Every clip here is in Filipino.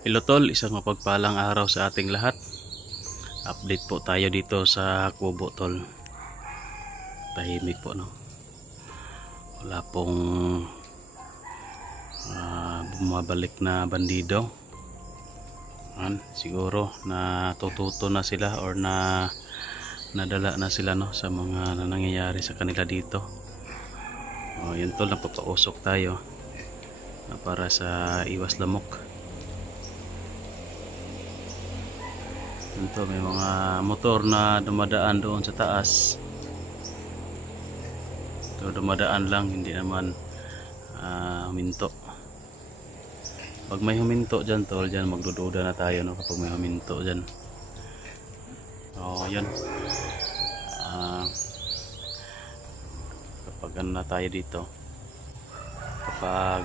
Hello tol, isang mapagpalang araw sa ating lahat. Update po tayo dito sa kubo tol. Tahimik po no. Wala pong bumabalik na bandido. Siguro natututo na sila or nadala na sila no sa mga nangyayari sa kanila dito. Yun tol, napapausok tayo para sa iwas lamok. Ito, may mga motor na dumadaan doon sa taas. Ito, dumadaan lang, hindi naman huminto. Pag may huminto dyan tol, dyan magdududa na tayo no, kapag may huminto dyan. Yun. Kapag ano na tayo dito, kapag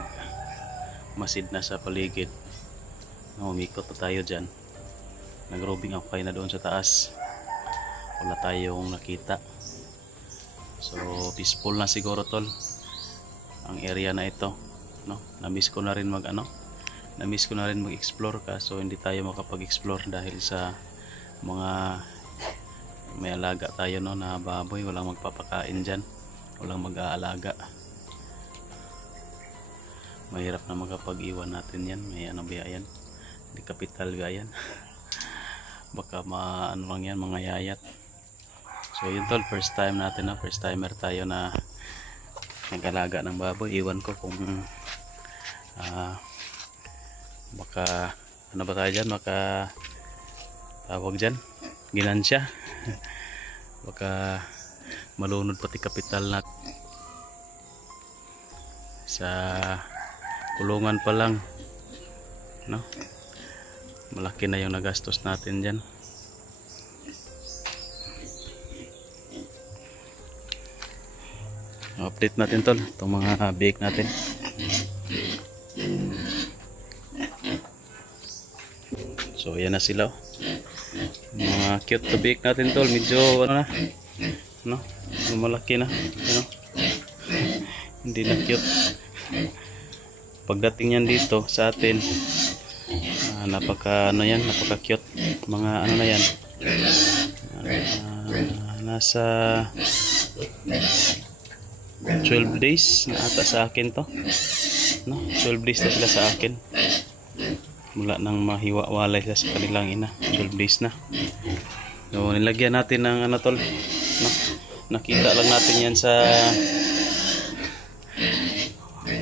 masid na sa paligid, umikot na tayo dyan. Nag-roving ako kayo na doon sa taas, wala tayong nakita. So peaceful na siguro tol ang area na ito no. Na-miss ko na rin mag-explore, kaso hindi tayo makapag-explore dahil sa mga may alaga tayo no na baboy. Walang magpapakain dyan, walang mag-aalaga. Mahirap na makapag-iwan natin yan. May ano ba yan, di kapital ba yan? Baka ano lang yan, mga yayat. So yun tol, first time natin na, first timer tayo na nag-alaga ng baboy. Iwan ko kung baka ano ba tayo dyan, baka tawag dyan ginansya. Baka malunod pati kapital na sa kulungan pa lang no. Malaki na yung nagastos natin dyan. Update natin tol itong mga biik natin. So yan na sila mga cute to biik natin tol. Medyo ano na no, malaki na ano? Hindi na cute. Pagdating yan dito sa atin, napaka ano yan, napaka cute. Mga ano na yan, nasa 12 days na ata sa akin to no? 12 days na sila sa akin mula nang mahiwa-walay sila sa kanilang ina. 12 days na. So nilagyan natin ng ano tol no? Nakita lang natin yan sa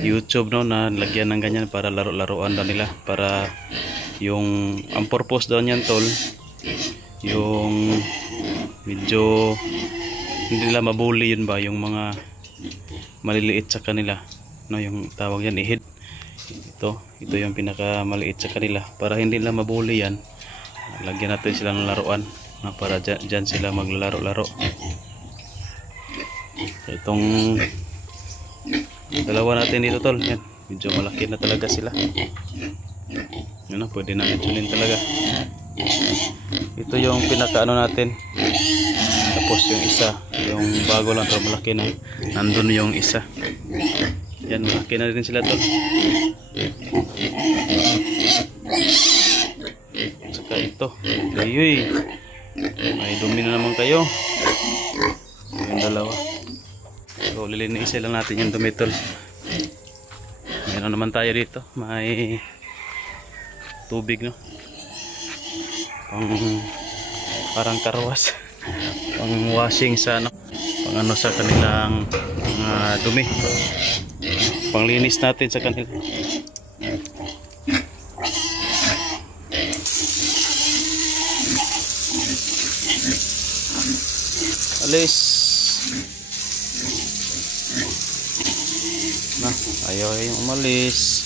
YouTube no, na lagyan ng ganyan para laro-laruan daw nila, para yung ang purpose daw niyan tol, yung medyo hindi nila mabuli yun ba, yung mga maliliit sa kanila no, yung tawag yan ihid. Ito yung pinaka maliit sa kanila, para hindi nila mabuli yan. Lagyan natin sila ng laruan no, para dyan sila maglalaro-laro. So, itong dalawa natin dito tol, yan, medyo malaki na talaga sila. Yun, pwede na itunin talaga. Ito yung pinaka ano natin. Tapos yung isa, yung bago lang tol, malaki na. Nandun yung isa. Yan, malaki na rin sila tol. Saka ito, ayuy, may dumi na naman kayo. Yung dalawa. So lilinisin lang natin yung dumi tol. Meron naman tayo dito, may tubig no, parang karwas, pang washing sa ano, pang ano sa kanilang dumi, pang linis natin sa kanila. Alis na, ayaw yung umalis.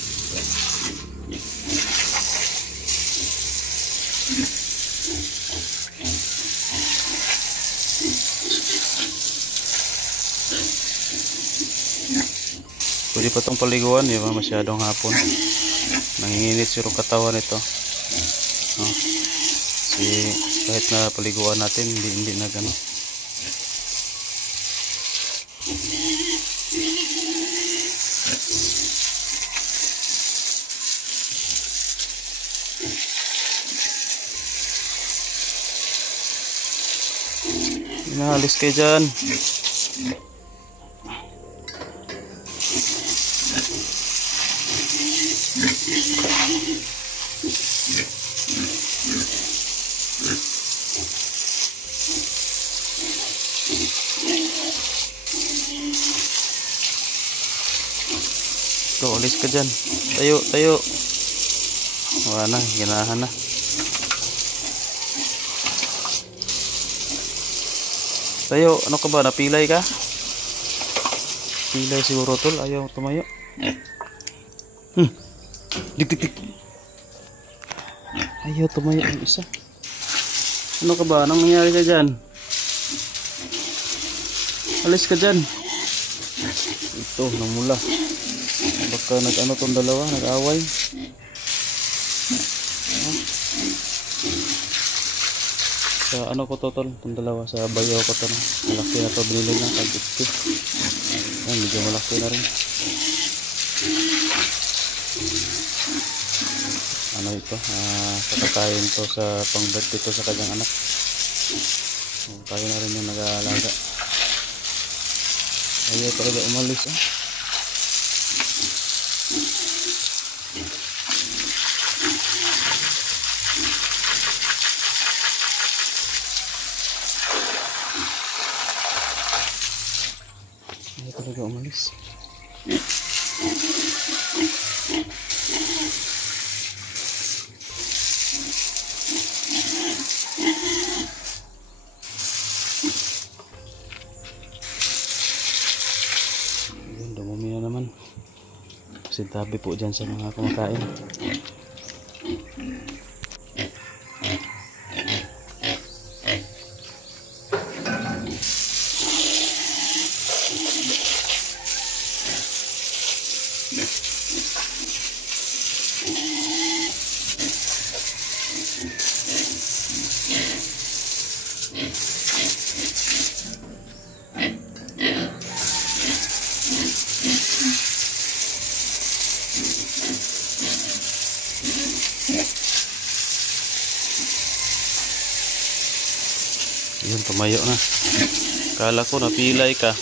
Pwede pa itong paliguan, di ba? Masyadong hapon, nanginginit yung katawan ito no? Kasi kahit na paliguan natin, hindi na gano'n. Inahalis kayo dyan. Ito, alis ka dyan. Tayo, tayo. Wala na, ginahan na. Tayo, ano ka ba? Napilay ka? Pilay siguro tol, ayaw tumayo. Dik dik dik. Ayaw tumayo ang isa. Ano ka ba? Anong nangyari ka dyan? Alis ka dyan. Ito, namula. Baka nag-ano tong dalawa, nag-away. Sa ano ko to tol, itong dalawa sa bayo ko to na. Malaki na to, binili na tag-50. Ay, medyo malaki na rin. Ano ito? Patakayin to sa pang-birthday to sa kanyang anak. Tayo na rin yung nag-aalaga. Ayaw talaga umalis ah. Ayaw talaga umalis. Ayun, dumumi na naman. Sintabi po dyan sa mga kumakain. Yun, tumayo na. Kala ko napilay ka.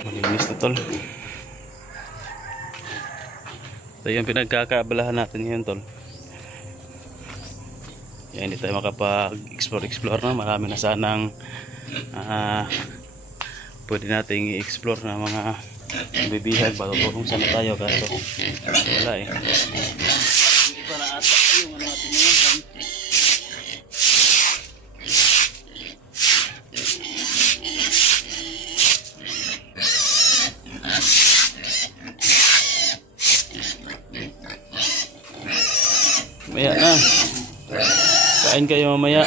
Malinis na tol. Ito yung pinagkakaabalahan natin ngayon tol. Yan, hindi tayo makapag-explore na. Marami na sanang pwede nating i-explore na mga bibihag. Batutulong sana tayo kaso wala eh. Hindi pa na ata yung ano natin ngayon. Mamaya na. Kain kayo mamaya.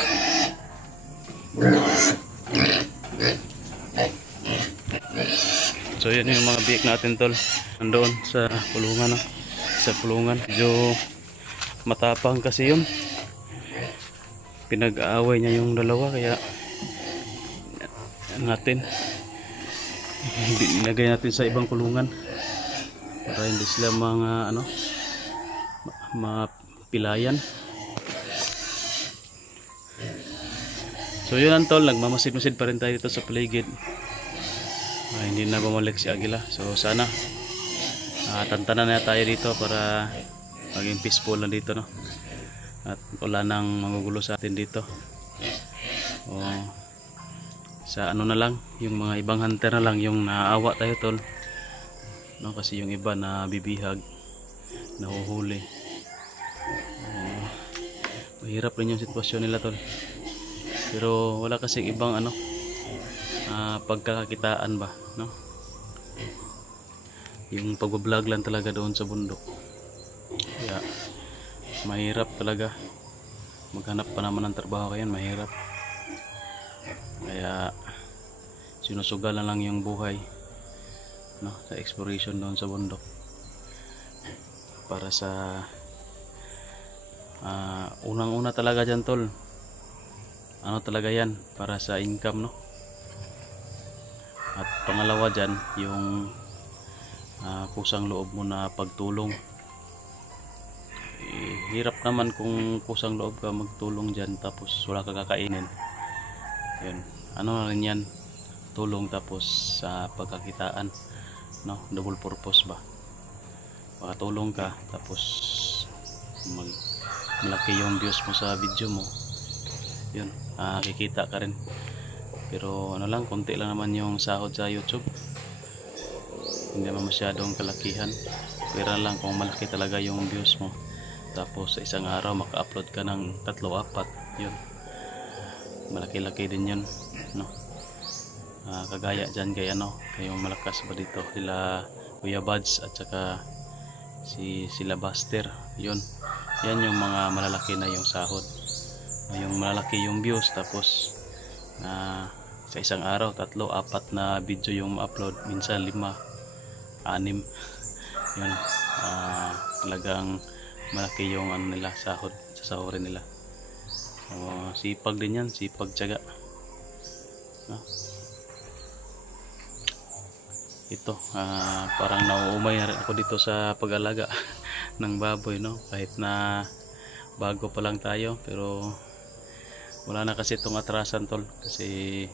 So yun yung mga biik natin tol. Nandoon sa pulungan. Sa pulungan. Medyo matapang kasi yun. Pinag-aaway niya yung dalawa kaya natin ilagay natin sa ibang kulungan para hindi sila mga ano mapilayan. So yun ang tol, nagmamasid-masid pa rin tayo dito sa paligid. Hindi na bumalik si Agila. So sana tantanan na tayo dito para maging peaceful na dito no. At wala nang mangugulo sa atin dito. sa ano na lang, yung mga ibang hunter na lang yung naaawa tayo tol, no? Kasi yung iba na bibihag, nahuhuli. Mahirap rin yung sitwasyon nila tol, pero wala kasi ibang ano, pagkakakitaan ba, no? Yung pagbablog lang talaga doon sa bundok, kaya mahirap talaga maghanap pa naman ng trabaho, kaya mahirap. Kaya sinusugal na lang yung buhay, no, sa exploration doon sa bundok para sa unang-una talaga dyan tol, ano talaga yan, para sa income, no? At pangalawa dyan yung kusang loob mo na pagtulong. Hirap naman kung kusang loob ka magtulong dyan tapos wala ka kakainin. Yun, ano na rin yan, tulong tapos sa pagkakitaan, no? Double purpose ba, makatulong ka tapos malaki yung views mo sa video mo, yun, kikita ka rin. Pero ano lang, konti lang naman yung sahod sa YouTube, hindi naman masyadong kalakihan. Pero lang kung malaki talaga yung views mo, tapos sa isang araw maka-upload ka ng 3-4, yun, malaki-laki din yun, no? Kagaya dyan kay ano, kayong malakas ba dito, sila Kuya Buds at saka sila Buster, yun, yan yung mga malalaki na yung sahod, yung malalaki yung views, tapos sa isang araw 3-4 na video yung upload, minsan 5-6, yun, talagang malaki yung ano nila, sahod, sasahurin nila. Sipag din yan, sipag, tiyaga, no? Ito, parang nauumay na rin ako dito sa pag-alaga ng baboy, no? Kahit na bago pa lang tayo, pero wala na kasi itong atrasan tol, kasi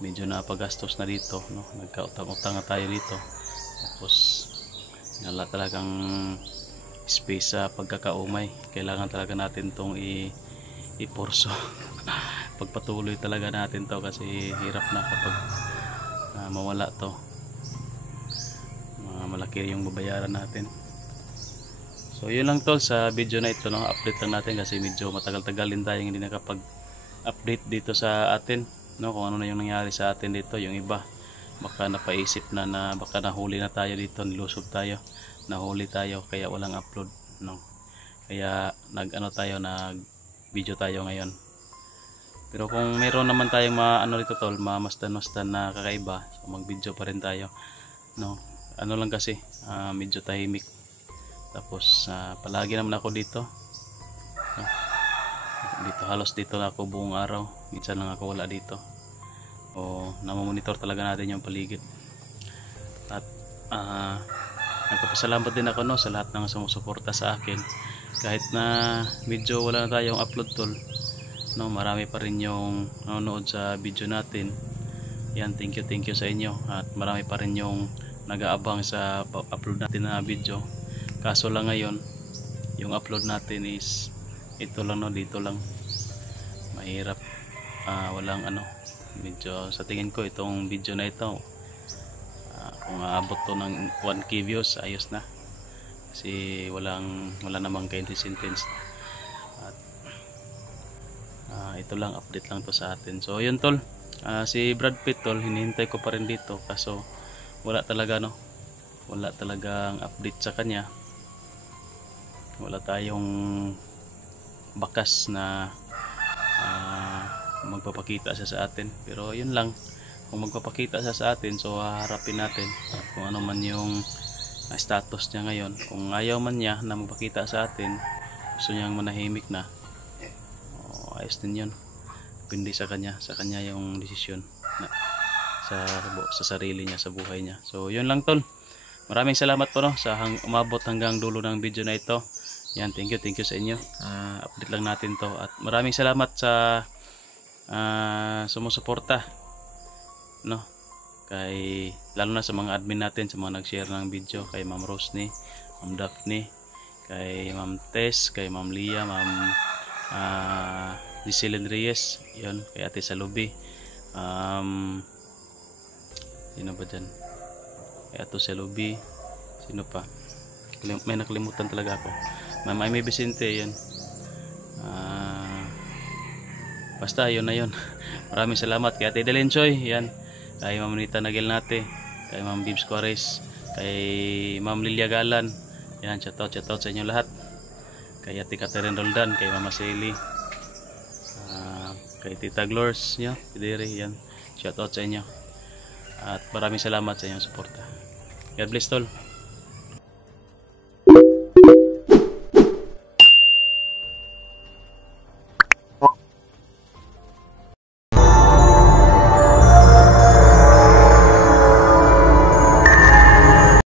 medyo napagastos na dito, no? Nagkautang-utang na tayo dito, tapos wala talagang space sa pagkakaumay. Kailangan talaga natin itong ipurso pagpatuloy talaga natin to, kasi hirap na kapag mawala to, malaki yung babayaran natin. So yun lang tol sa video na ito, no? Update lang natin kasi medyo matagal-tagal din tayong hindi nakapag-update dito sa atin, no? Kung ano na yung nangyari sa atin dito. Yung iba baka napaisip na baka nahuli na tayo dito, nilusog tayo, nahuli tayo kaya walang upload, no? Kaya nag video tayo ngayon. Pero kung meron naman tayong dito tol, mastan-mastan na kakaiba, so mag video pa rin tayo, no? Ano lang kasi medyo tahimik, tapos palagi naman ako dito, no? Dito halos dito na ako buong araw, minsan lang ako wala dito, o namomonitor talaga natin yung paligid. At nagpapasalamat din ako, no, sa lahat ng sumusuporta sa akin, kahit na medyo wala na tayong upload tol, no? Marami pa rin yung nanonood sa video natin. Yan, thank you sa inyo, at marami pa rin yung nag-aabang sa upload natin na video. Kaso lang ngayon yung upload natin is ito lang, no, dito lang, mahirap, walang medyo sa tingin ko itong video na ito, kung aabot to ng 1k views, ayos na, kasi wala namang ka-sentence. At ito lang, update lang to sa atin. So yun tol, si Brad Pitt tol, hinihintay ko pa rin dito, kaso wala talaga, no, wala talagang update sa kanya, wala tayong bakas na magpapakita siya sa atin. Pero yun lang, kung magpapakita siya sa atin, so haharapin natin kung ano man yung status niya ngayon. Kung ayaw man niya na magpakita sa atin, gusto niyang manahimik na, ayos din yun, depende sa kanya yung desisyon na sa sarili niya, sa buhay niya. So yun lang tol, maraming salamat po, no, sa umabot hanggang dulo ng video na ito. Yan, thank you sa inyo. Update lang natin to, at maraming salamat sa sumusuporta, no, lalo na sa mga admin natin, sa mga nag-share ng video, kay Ma'am Rosny, Ma'am Daphne, kay Ma'am Tess, kay Ma'am Lia, Ma'am Giseline Reyes, yun, kay Ate Salubi, Sino ba dyan? Kaya to sa lobby. Sino pa? May nakalimutan talaga ako. Ma'am Amy Vicente, yan. Basta yun na yun. Maraming salamat kay Ate Delen Choy, yan. Kay Ma'am Nita Nagilnate, kay Ma'am Bibs Quares, kay Ma'am Lilia Galan. Yan, shout out sa inyo lahat. Kay Ate Catherine Roldan, kay Mama Sally, kay Tita Glors, yan, Pidere, yan. Shout out sa inyo. At maraming salamat sa inyong suporta. God bless tol.